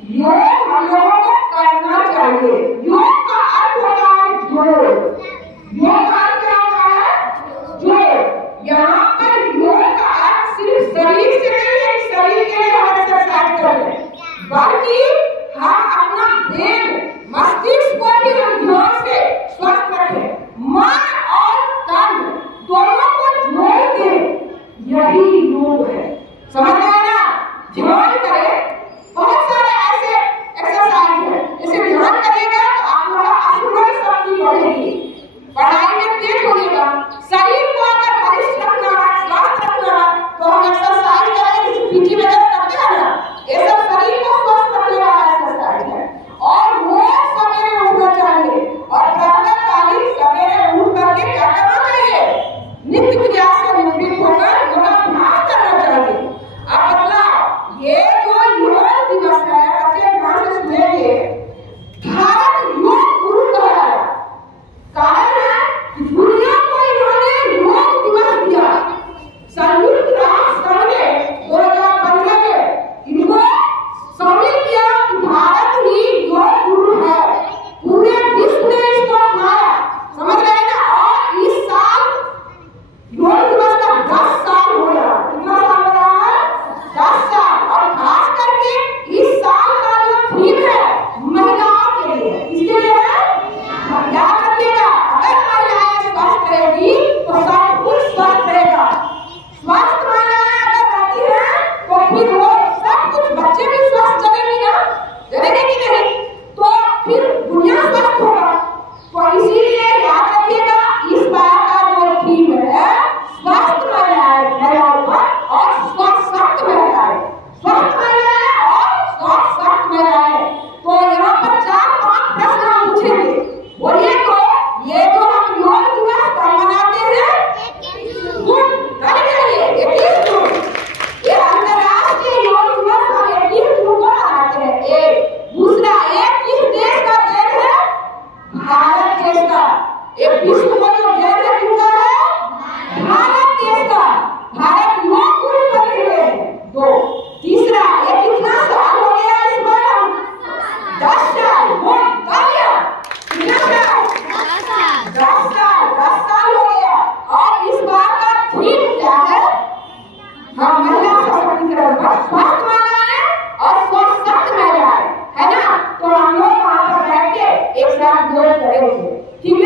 योग हम लोगों को करना चाहिए। योग का अर्थ होता है जोड़। योग का अर्थ क्या होता है? जोड़। यहाँ पर योग का अर्थ सिर्फ शरीर से नहीं है, शरीर के लिए हम एक्सरसाइज कर रहे हैं, बल्कि हम अपना ब्रेन, मस्तिष्क को भी हम ध्यान से स्वस्थ रखें। मन और तन दोनों को जोड़ के यही योग है। समझ गए ना? ध्यान करें। बहुत सारे ऐसे एक्सरसाइज है, इसे ध्यान करेगा तो आपका स्मरण शक्ति बढ़ेगी, पढ़ाई में तेज होगा। शरीर को अगर बलिष्ठ रखना है, स्वस्थ रखना है, तो हम एक्सरसाइज करेंगे। जैसे पीटी वगैरह करते हैं ना, ये सब शरीर को स्वस्थ रखने वाला एक्सरसाइज है। और रोज सवेरे उठना चाहिए और प्रातःकालीन सवेरे उठ करके क्या करना चाहिए? नित्य क्रिया से निवृत्त होकर योगाभ्यास करना चाहिए। अब बताओ, ये जो योग दिवस है, बच्चे ध्यान से सुनेंगे, भारत योग गुरु कहलाया। कारण है कि दुनिया को इन्होंने योग दिवस दिया। संयुक्त राष्ट्र संघ ने 2015 में इनको शामिल किया कि भारत ही योग गुरु है। पूरे विश्व ने इसको अपनाया। समझ रहे ना? और इस साल योग दिवस का 10 साल हो रहा है। कितना साल हो रहा है? 10 साल। और खास करके इस साल का जो थीम है महिलाओं के लिए, इसके लिए है याद रखिएगा, अगर महिलाएं स्वस्थ रहेगी तो सब कुछ स्वस्थ रहेगा। स्वस्थ महिलाएं अगर रहती हैं तो फिर वो सब कुछ, बच्चे भी स्वस्थ जनेंगे ना, जनेंगे कि नहीं, तो फिर दुनिया स्वस्थ होगा। तो इसीलिए याद रखिएगा, इस बार का जो थीम है स्वस्थ महिलाएं और स्वस्थ महिलाएं, स्वस्थ महिलाएं और स्वस्थ महिलाएं। तो यहाँ पर 4-5 प्रश्न हम पूछेंगे। बोलिए तो, ये जो हम योग दिवस कब मनाते हैं? 21 जून। ये अंतर्राष्ट्रीय योग दिवस हम 21 जून को मनाते हैं। एक दूसरा, एक किस देश का देन है? भारत देश का। एक विश्व का जो देन है किसका है? भारत देश का। भारत योग गुरु बने हुए हैं। 2, तीसरा, ये कितना साल हो गया इस बार? 10 साल। वो तालियां। कितना साल? 10 साल हो गया। और इस बार का थीम क्या है? हम महिला सशक्तिकरण, स्वस्थ महिलाएं और स्वस्थ महिलाएं, है ना? तो हम लोग वहां पर बैठ के एक साथ योग करेंगे, ठीक